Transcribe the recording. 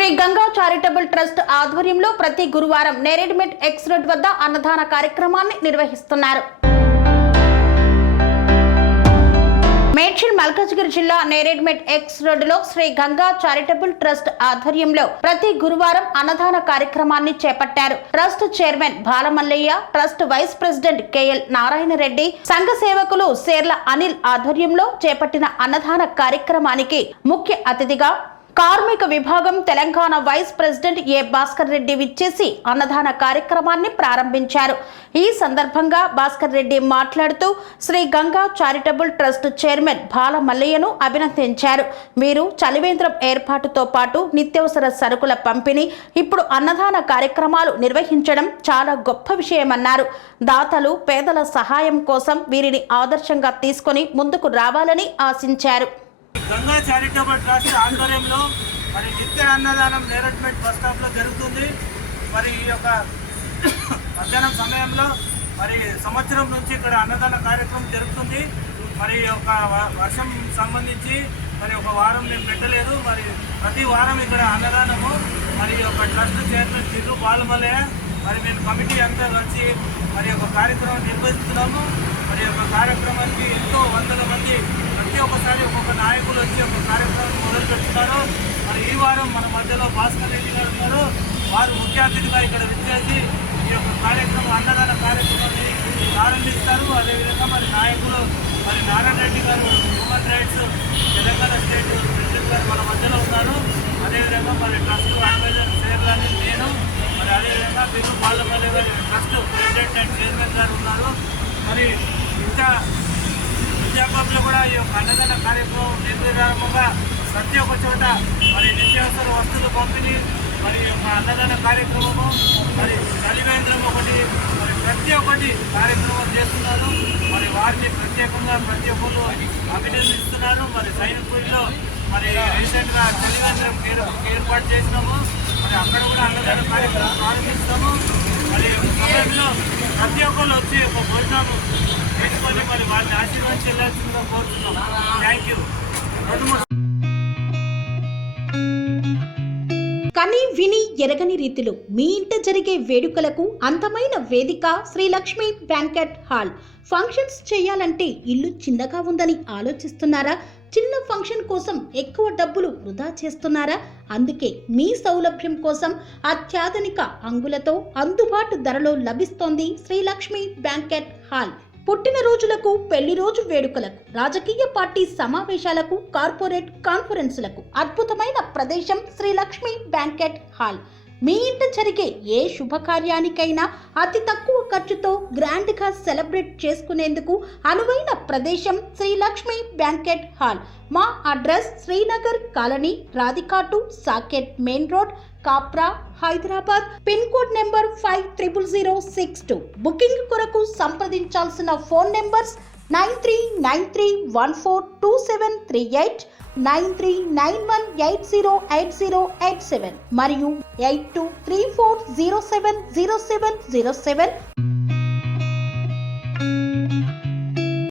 Shri Ganga charitable trust ఆధ్వర్యంలో ప్రతి గురువారం నేరేడ్మెట్ ఎక్స్ రోడ్ వద్ద అన్నదాన కార్యక్రమాన్ని నిర్వహిస్తున్నారు. మేడ్చల్ మల్కాజ్గిరి జిల్లా నేరేడ్మెట్ ఎక్స్ రోడ్ లో శ్రీ గంగా చారిటబుల్ ట్రస్ట్ ఆధ్వర్యంలో ప్రతి గురువారం అన్నదాన కార్యక్రమాన్ని చేపట్టారు. Trust chairman Balamallaiah, trust vice president KL Narayana Reddy, సంఘ సేవకులు సేర్ల అనిల్ ఆధ్వర్యంలో చేపట్టిన అన్నదాన కార్యక్రమానికి ముఖ్య అతిథిగా కార్మిక విభాగం Telangana vice president A Bhaskar Reddy విచ్చేసి అన్నదాన కార్యక్రమాన్ని ప్రారంభించారు. ఈ సందర్భంగా భాస్కర్ రెడ్డి మాట్లాడుతూ Shri Ganga charitable trust chairman బాలమల్లయ్యను అభినందించారు. వీరు చలివేంద్రం ఏర్పాటుతో పాటు నిత్యావసర సరుకుల పంపిణీ, ఇప్పుడు అన్నదాన కార్యక్రమాలు నిర్వహించడం చాలా గొప్ప విషయమన్నారు. దాతలు పేదల సహాయం కోసం వీరిని ఆదర్శంగా తీసుకొని ముందుకు రావాలని ఆశించారు. గంగా చారిటబుల్ ట్రస్ట్ ఆధ్వర్యంలో మరి నిత్య అన్నదానం నేరేడ్మెట్ బస్ స్టాప్లో జరుగుతుంది. మరి ఈ యొక్క మధ్యాహ్నం సమయంలో మరి సంవత్సరం నుంచి ఇక్కడ అన్నదాన కార్యక్రమం జరుగుతుంది. మరి ఒక వర్షం సంబంధించి మరి ఒక వారం నేను పెట్టలేదు. మరి ప్రతి వారం ఇక్కడ అన్నదానము మరి ఒక ట్రస్ట్ చైర్మన్ చిరు బాలమల్లయ్య మరి మేము కమిటీ అంతా కలిసి మరి ఒక కార్యక్రమం నిర్వహిస్తున్నాము. మరి ఒక కార్యక్రమానికి ఎంతో వందల మంది ప్రతి ఒక్కసారి ఒక్కొక్క నాయకులు వచ్చి ఒక కార్యక్రమం మొదలు పెడుతున్నారు. మరి ఈ వారం మన మధ్యలో భాస్కర్ రెడ్డి గారు ఉన్నారు. వారు ముఖ్య అతిథిగా ఇక్కడ విచ్చేసి ఈ యొక్క కార్యక్రమం అన్నదాన కార్యక్రమాన్ని ప్రారంభిస్తారు. అదేవిధంగా మరి నాయకులు మరి నారాయణ రెడ్డి గారు human rights Telangana state president గారు మన మధ్యలో ఉన్నారు. అదేవిధంగా మరి ట్రస్ట్ అడ్వైజర్ సేర్లని నేను, మరి అదేవిధంగా బిల్లు బాలమల్లయ్య గారి ట్రస్ట్ ప్రెసిడెంట్ అండ్ చైర్మన్ గారు ఉన్నారు. మరి ఇంకా విద్యాపంలో కూడా ఈ యొక్క అన్నదాన కార్యక్రమం నిర్విరామంగా ప్రతి ఒక్క చోట మరి నిత్యావసర వస్తువులు పంపిణీ, మరి యొక్క అన్నదాన కార్యక్రమము, మరి చలివేంద్రం ఒకటి, మరి ప్రతి ఒక్కటి కార్యక్రమం చేస్తున్నారు. మరి వారిని ప్రత్యేకంగా ప్రతి ఒక్కరు అభినందిస్తున్నారు. మరి సైనికుల్లో మరి రీసెంట్గా చలివేంద్రం ఏర్పాటు చేసినాము. మరి అక్కడ కూడా అన్నదాన కార్యక్రమం ప్రారంభిస్తాము. మరి సమయంలో ప్రతి ఒక్కరు వచ్చి ఒక భోజనం చేసుకొని మరి వారిని ఆశీర్వాదం చెల్లాల్సిందిగా కోరుతున్నాం. Thank you. కని విని ఎరగని రీతిలో మీ ఇంట జరిగే వేడుకలకు అందమైన వేదిక Sri Lakshmi banquet hall. Functions చేయాలంటే ఇల్లు చిన్నగా ఉందని ఆలోచిస్తున్నారా? చిన్న ఫంక్షన్ కోసం ఎక్కువ డబ్బులు వృధా చేస్తున్నారా? అందుకే మీ సౌలభ్యం కోసం అత్యాధునిక అంగులతో అందుబాటు ధరలో లభిస్తోంది శ్రీ లక్ష్మి బ్యాంకెట్ హాల్. పుట్టినరోజులకు, పెళ్లి రోజు వేడుకలకు, రాజకీయ పార్టీ సమావేశాలకు, కార్పొరేట్ కాన్ఫరెన్సులకు అద్భుతమైన ప్రదేశం శ్రీ లక్ష్మి బ్యాంకెట్ హాల్. మీ ఇంట జరిగే ఏ శుభకార్యానికైనా అతి తక్కువ ఖర్చుతో గ్రాండ్ గా సెలబ్రేట్ చేసుకునేందుకు అనువైన ప్రదేశం శ్రీ లక్ష్మి బ్యాంకెట్ హాల్. మా అడ్రస్ శ్రీనగర్ కాలనీ, రాధికాటు, Saket main road, Kapra, Hyderabad. Pin code number 500062. Booking కొరకు సంప్రదించాల్సిన ఫోన్ నెంబర్స్ 9393142738, 9391808087 మరియు 8234070707.